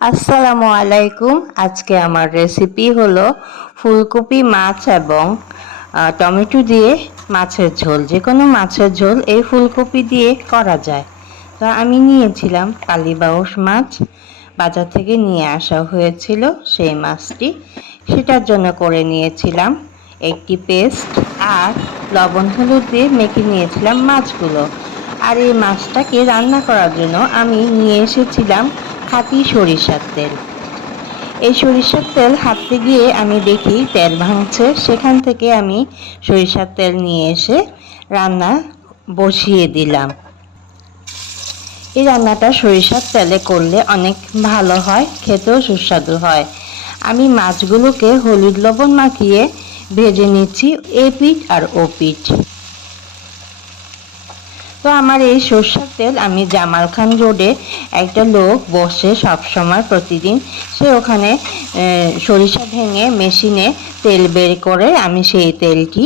আসসালামু আলাইকুম। আজকে আমার রেসিপি হলো ফুলকপি মাছ এবং টমেটো দিয়ে মাছের ঝোল। যে কোনো মাছের ঝোল এই ফুলকপি দিয়ে করা যায়। তো আমি নিয়েছিলাম কালীবাউস মাছ। বাজার থেকে নিয়ে আসা হয়েছিল সেই মাছটি। সেটার জন্য করে নিয়েছিলাম একটি পেস্ট আর লবণ হলুদ দিয়ে মেখে নিয়েছিলাম মাছগুলো। আর এই মাছটাকে রান্না করার জন্য আমি নিয়ে এসেছিলাম খাঁটি সরিষার তেল। এই সরিষার তেল হাঁটতে গিয়ে আমি দেখি তেল ভাঙছে। সেখান থেকে আমি সরিষার তেল নিয়ে এসে রান্না বসিয়ে দিলাম। এই রান্নাটা সরিষার তেলে করলে অনেক ভালো হয়, খেতেও সুস্বাদু হয়। আমি মাছগুলোকে হলুদ লবণ মাখিয়ে ভেজে নিচ্ছি, এ পিঠ আর ও পিঠ। তো আমার এই সর্ষের তেল আমি জামাল খান রোডে একটা লোক বসে সব সময় প্রতিদিন। সে ওখানে সরিষা ভেঙে মেশিনে তেল বের করে আমি সেই তেলটি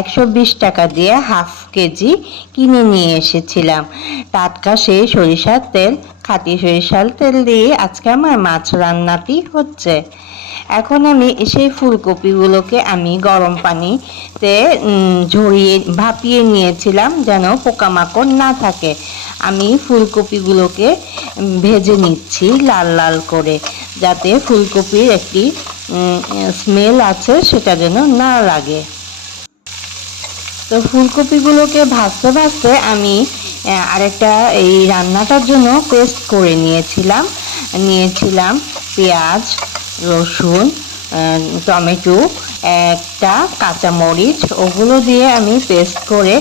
একশো বিশ টাকা দিয়ে হাফ কেজি কিনে নিয়ে এসেছিলাম। টাটকা সেই সরিষার তেল, খাঁটি সরিষার তেল দিয়ে আজকে আমার মাছ রান্নাটি হচ্ছে। এখন আমি সেই ফুলকপিগুলোকে আমি গরম পানিতে ঝরিয়ে, ভাপিয়ে নিয়েছিলাম যেন পোকামাকড় না থাকে। আমি ফুলকপিগুলোকে ভেজে নিচ্ছি লাল লাল করে, যাতে ফুলকপির একটি স্মেল আছে, সেটা যেন না লাগে। তো ফুলকপিগুলোকে ভাজতে ভাজতে আমি আরেকটা এই রান্নাটার জন্য পেস্ট করে নিয়েছিলাম। নিয়েছিলাম পেঁয়াজ রসুন টমেটো, একটা কাঁচামরিচ, ওগুলো দিয়ে আমি পেস্ট করে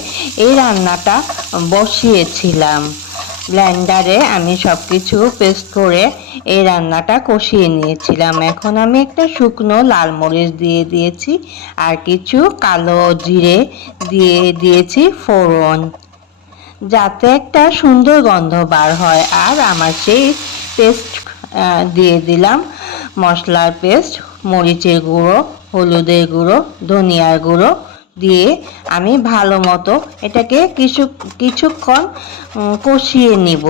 এই রান্নাটা বসিয়েছিলাম। ব্লেন্ডারে আমি সব কিছু পেস্ট করে এই রান্নাটা কষিয়ে নিয়েছিলাম। এখন আমি একটা শুকনো লাল মরিচ দিয়ে দিয়েছি আর কিছু কালো জিরে দিয়ে দিয়েছি ফোড়ন। যাতে একটা সুন্দর গন্ধ বার হয়। আর আমার সেই পেস্ট দিয়ে দিলাম মশলার পেস্ট, মরিচের গুঁড়ো, হলুদের গুঁড়ো, ধনিয়ার গুঁড়ো দিয়ে আমি ভালো মতো এটাকে কিছু, কিছুক্ষণ কষিয়ে নিব।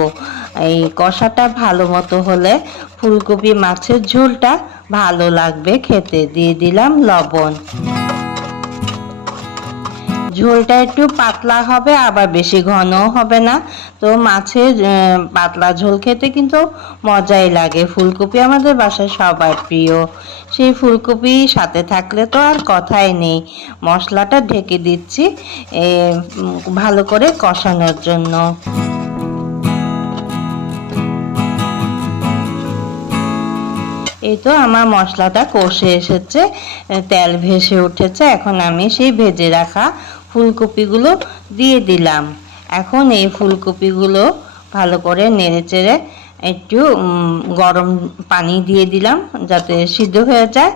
এই কষাটা ভালো মতো হলে ফুলকপি মাছের ঝোলটা ভালো লাগবে খেতে। দিয়ে দিলাম লবণ। ঝোলটা একটু পাতলা হবে, আবার বেশি ঘনও হবে না। তো মাছের পাতলা ঝোল খেতে কিন্তু মজাই লাগে। ফুলকপি আমাদের বাসায় সবার প্রিয়। সেই ফুলকপি সাথে থাকলে তো আর কথাই নেই। মশলাটা ঢেকে দিচ্ছি ভালো করে কষানোর জন্য। এই তো আমার মশলাটা কষে এসেছে তেল ভেসে উঠেছে। এখন আমি সেই ভেজে রাখা ফুলকপিগুলো দিয়ে দিলাম। এখন এই ফুলকপিগুলো ভালো করে নেড়ে চেড়ে একটু গরম পানি দিয়ে দিলাম যাতে সিদ্ধ হয়ে যায়।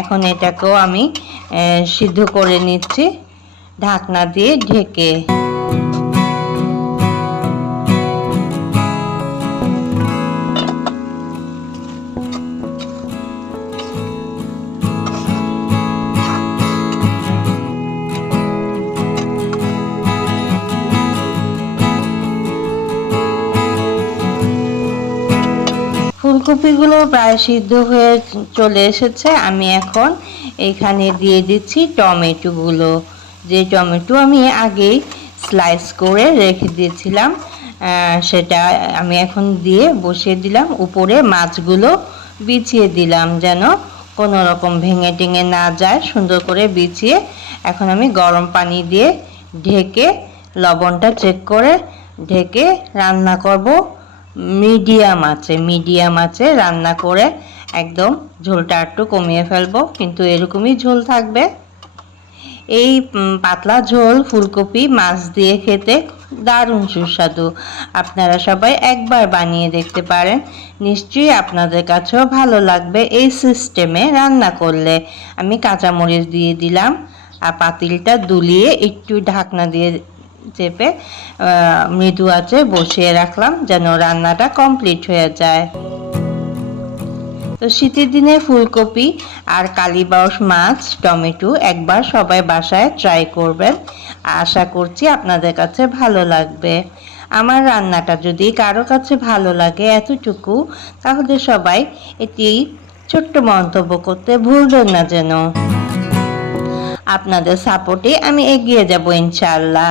এখন এটাকেও আমি সিদ্ধ করে নিচ্ছি। ঢাকনা দিয়ে ঢেকে। ফুলকপিগুলো প্রায় সিদ্ধ হয়ে চলে এসেছে। আমি এখন এখানে দিয়ে দিচ্ছি টমেটোগুলো। যে টমেটো আমি আগেই স্লাইস করে রেখে দিয়েছিলাম সেটা আমি এখন দিয়ে বসিয়ে দিলাম। উপরে মাছগুলো বিছিয়ে দিলাম যেন কোনো রকম ভেঙে টেঙে না যায়, সুন্দর করে বিছিয়ে এখন আমি গরম পানি দিয়ে ঢেকে লবণটা চেক করে ঢেকে রান্না করব। মিডিয়াম আছে মিডিয়াম আছে। রান্না করে একদম ঝোলটা একটু কমিয়ে ফেলব, কিন্তু এরকমই ঝোল থাকবে। এই পাতলা ঝোল ফুলকপি, মাছ দিয়ে খেতে দারুণ সুস্বাদু। আপনারা সবাই একবার বানিয়ে দেখতে পারেন। নিশ্চয়ই আপনাদের কাছেও ভালো লাগবে এই সিস্টেমে রান্না করলে। আমি কাঁচামরিচ দিয়ে দিলাম, আর পাতিলটা দুলিয়ে একটু ঢাকনা দিয়ে চেপে মৃদু আছে বসিয়ে রাখলাম যেন রান্নাটা কমপ্লিট হয়ে যায়। তো শীতের দিনে ফুলকপি আর কালীবাউস মাছ, টমেটো একবার সবাই বাসায় ট্রাই করবেন। আশা করছি আপনাদের কাছে ভালো লাগবে। আমার রান্নাটা যদি কারও কাছে ভালো লাগে এতটুকু, তাহলে সবাই এটি ছোট্ট মন্তব্য করতে ভুলবেন না যেন। আপনাদের সাপোর্টে আমি এগিয়ে যাব ইনশাআল্লাহ।